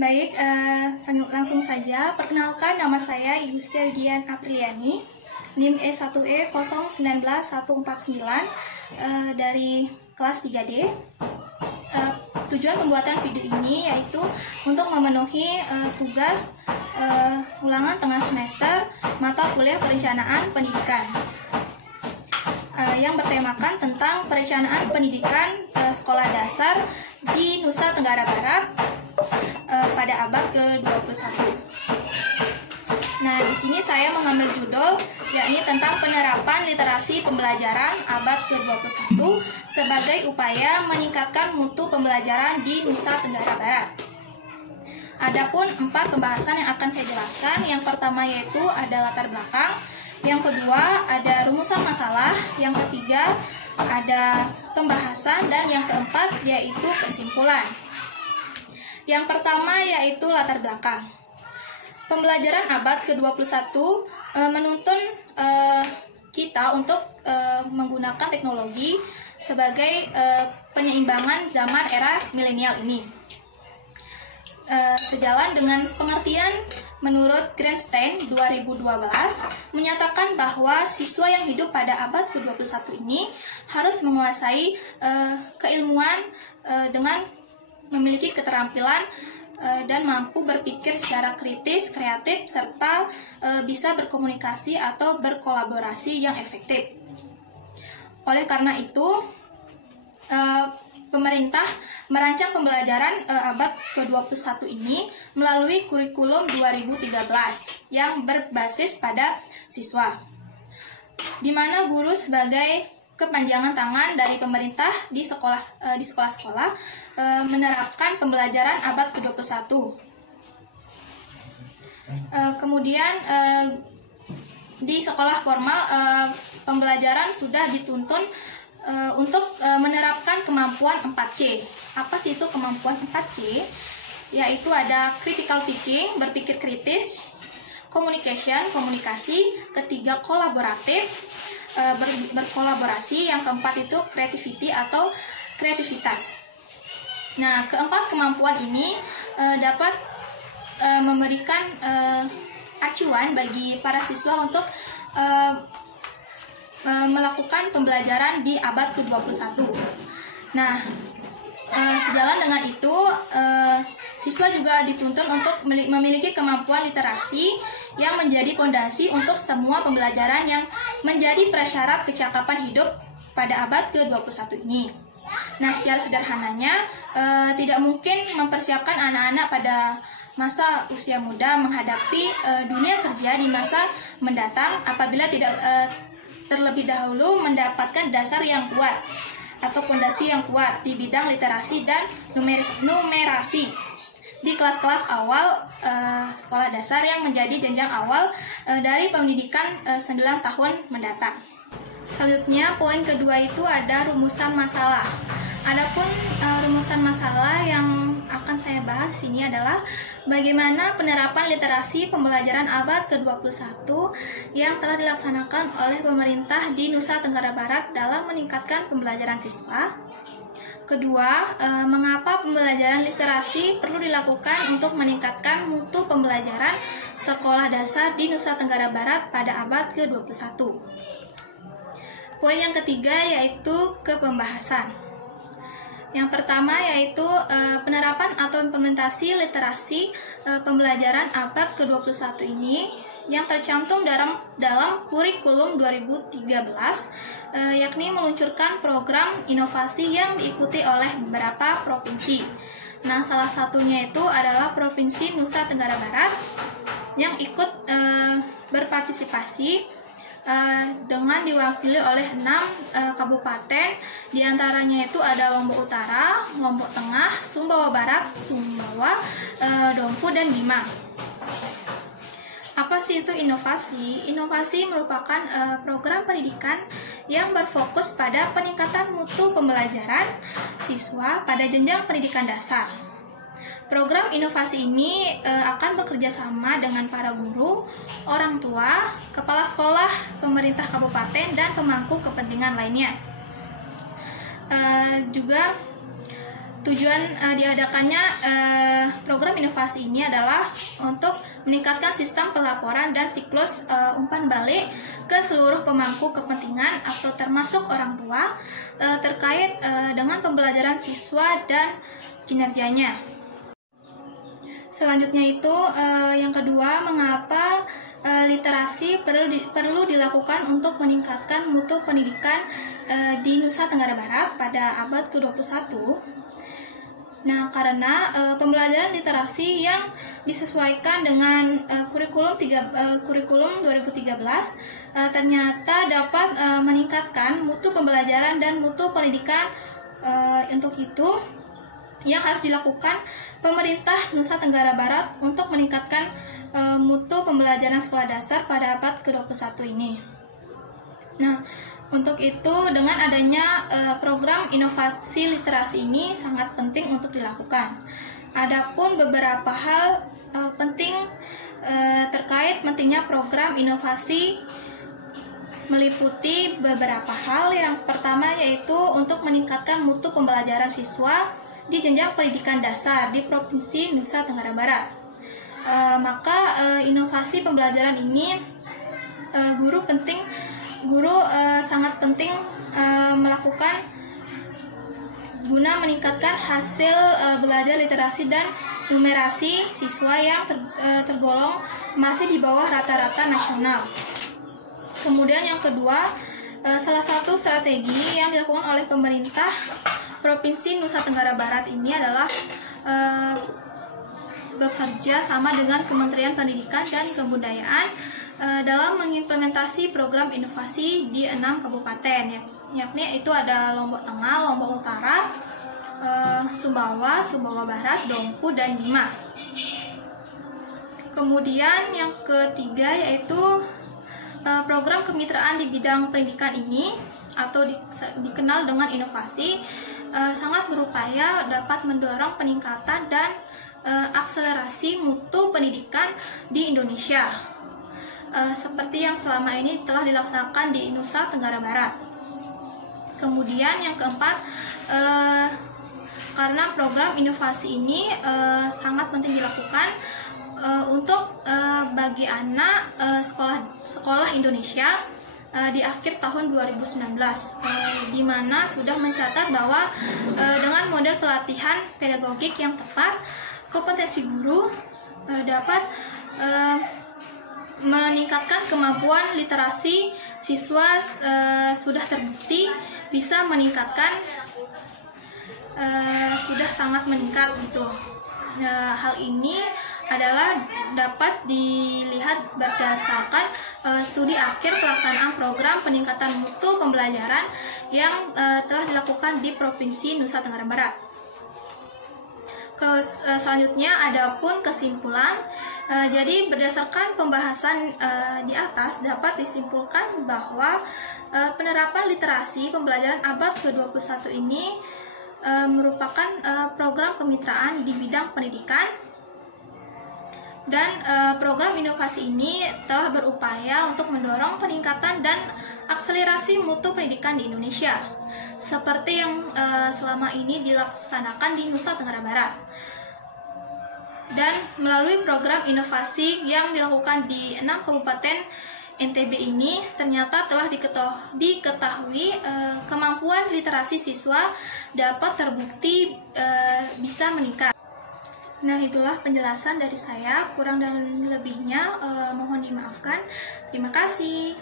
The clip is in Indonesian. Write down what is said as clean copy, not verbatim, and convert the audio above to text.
Baik, langsung saja. Perkenalkan, nama saya Ibu Yudian Apriliani, NIM E1E019149 dari kelas 3D. Tujuan pembuatan video ini yaitu untuk memenuhi tugas ulangan tengah semester mata kuliah perencanaan pendidikan yang bertemakan tentang perencanaan pendidikan sekolah dasar di Nusa Tenggara Barat pada abad ke-21. Nah, di sini saya mengambil judul yakni tentang penerapan literasi pembelajaran abad ke-21 sebagai upaya meningkatkan mutu pembelajaran di Nusa Tenggara Barat. Adapun 4 pembahasan yang akan saya jelaskan. Yang pertama yaitu ada latar belakang, yang kedua ada rumusan masalah, yang ketiga ada pembahasan, dan yang keempat yaitu kesimpulan. Yang pertama yaitu latar belakang. Pembelajaran abad ke-21 menuntun kita untuk menggunakan teknologi sebagai penyeimbangan zaman era milenial ini. Sejalan dengan pengertian menurut Greenstein 2012 menyatakan bahwa siswa yang hidup pada abad ke-21 ini harus menguasai keilmuan dengan memiliki keterampilan dan mampu berpikir secara kritis, kreatif, serta bisa berkomunikasi atau berkolaborasi yang efektif. Oleh karena itu, pemerintah merancang pembelajaran abad ke-21 ini melalui kurikulum 2013 yang berbasis pada siswa, di mana guru sebagai kepanjangan tangan dari pemerintah di sekolah-sekolah menerapkan pembelajaran abad ke-21. Kemudian di sekolah formal pembelajaran sudah dituntun untuk menerapkan kemampuan 4C. Apa sih itu kemampuan 4C? Yaitu ada critical thinking, berpikir kritis, communication, komunikasi, ketiga kolaboratif, berkolaborasi, yang keempat itu creativity atau kreativitas. Nah, keempat kemampuan ini dapat memberikan acuan bagi para siswa untuk melakukan pembelajaran di abad ke-21. Nah, sejalan dengan itu, siswa juga dituntun untuk memiliki kemampuan literasi yang menjadi fondasi untuk semua pembelajaran yang menjadi prasyarat kecakapan hidup pada abad ke-21 ini. Nah, secara sederhananya, tidak mungkin mempersiapkan anak-anak pada masa usia muda menghadapi dunia kerja di masa mendatang apabila tidak terlebih dahulu mendapatkan dasar yang kuat atau fondasi yang kuat di bidang literasi dan numerasi di kelas-kelas awal sekolah dasar yang menjadi jenjang awal dari pendidikan 9 tahun mendatang. Selanjutnya, poin kedua itu ada rumusan masalah. Adapun rumusan masalah yang akan saya bahas di sini adalah bagaimana penerapan literasi pembelajaran abad ke-21 yang telah dilaksanakan oleh pemerintah di Nusa Tenggara Barat dalam meningkatkan pembelajaran siswa. Kedua, mengapa pembelajaran literasi perlu dilakukan untuk meningkatkan mutu pembelajaran sekolah dasar di Nusa Tenggara Barat pada abad ke-21. Poin yang ketiga yaitu kepembahasan. Yang pertama yaitu penerapan atau implementasi literasi pembelajaran abad ke-21 ini yang tercantum dalam kurikulum 2013, yakni meluncurkan program inovasi yang diikuti oleh beberapa provinsi. Nah, salah satunya itu adalah Provinsi Nusa Tenggara Barat yang ikut berpartisipasi dengan diwakili oleh 6 kabupaten, diantaranya itu ada Lombok Utara, Lombok Tengah, Sumbawa Barat, Sumbawa, Dompu, dan Bima. Apa sih itu inovasi? Inovasi merupakan program pendidikan yang berfokus pada peningkatan mutu pembelajaran siswa pada jenjang pendidikan dasar. Program inovasi ini akan bekerja sama dengan para guru, orang tua, kepala sekolah, pemerintah kabupaten, dan pemangku kepentingan lainnya. Juga Tujuan diadakannya program inovasi ini adalah untuk meningkatkan sistem pelaporan dan siklus umpan balik ke seluruh pemangku kepentingan atau termasuk orang tua terkait dengan pembelajaran siswa dan kinerjanya. Selanjutnya itu yang kedua, mengapa literasi perlu dilakukan untuk meningkatkan mutu pendidikan di Nusa Tenggara Barat pada abad ke-21. Nah, karena pembelajaran literasi yang disesuaikan dengan kurikulum 2013 ternyata dapat meningkatkan mutu pembelajaran dan mutu pendidikan. Untuk itu yang harus dilakukan pemerintah Nusa Tenggara Barat untuk meningkatkan mutu pembelajaran sekolah dasar pada abad ke-21 ini. Nah, untuk itu dengan adanya program inovasi literasi ini sangat penting untuk dilakukan. Adapun beberapa hal penting terkait pentingnya program inovasi meliputi beberapa hal. Yang pertama yaitu untuk meningkatkan mutu pembelajaran siswa di jenjang pendidikan dasar di Provinsi Nusa Tenggara Barat. Maka inovasi pembelajaran ini guru sangat penting melakukan guna meningkatkan hasil belajar literasi dan numerasi siswa yang tergolong masih di bawah rata-rata nasional. Kemudian yang kedua, salah satu strategi yang dilakukan oleh pemerintah Provinsi Nusa Tenggara Barat ini adalah bekerja sama dengan Kementerian Pendidikan dan Kebudayaan dalam mengimplementasi program inovasi di 6 kabupaten, yakni itu ada Lombok Tengah, Lombok Utara, Sumbawa, Sumbawa Barat, Dompu, dan Bima. Kemudian yang ketiga yaitu program kemitraan di bidang pendidikan ini atau dikenal dengan inovasi sangat berupaya dapat mendorong peningkatan dan akselerasi mutu pendidikan di Indonesia. Seperti yang selama ini telah dilaksanakan di Nusa Tenggara Barat. Kemudian yang keempat, karena program inovasi ini sangat penting dilakukan untuk bagi anak sekolah Indonesia di akhir tahun 2019, di mana sudah mencatat bahwa dengan model pelatihan pedagogik yang tepat, kompetensi guru dapat meningkatkan kemampuan literasi siswa. Sudah terbukti bisa meningkatkan, sudah sangat meningkat gitu. Hal ini adalah dapat dilihat berdasarkan studi akhir pelaksanaan program peningkatan mutu pembelajaran yang telah dilakukan di Provinsi Nusa Tenggara Barat. Selanjutnya adapun kesimpulan. Jadi berdasarkan pembahasan di atas dapat disimpulkan bahwa penerapan literasi pembelajaran abad ke-21 ini merupakan program kemitraan di bidang pendidikan, dan program inovasi ini telah berupaya untuk mendorong peningkatan dan akselerasi mutu pendidikan di Indonesia seperti yang selama ini dilaksanakan di Nusa Tenggara Barat. Dan melalui program inovasi yang dilakukan di 6 kabupaten NTB ini ternyata telah diketahui kemampuan literasi siswa dapat terbukti bisa meningkat. Nah, itulah penjelasan dari saya. Kurang dan lebihnya mohon dimaafkan. Terima kasih.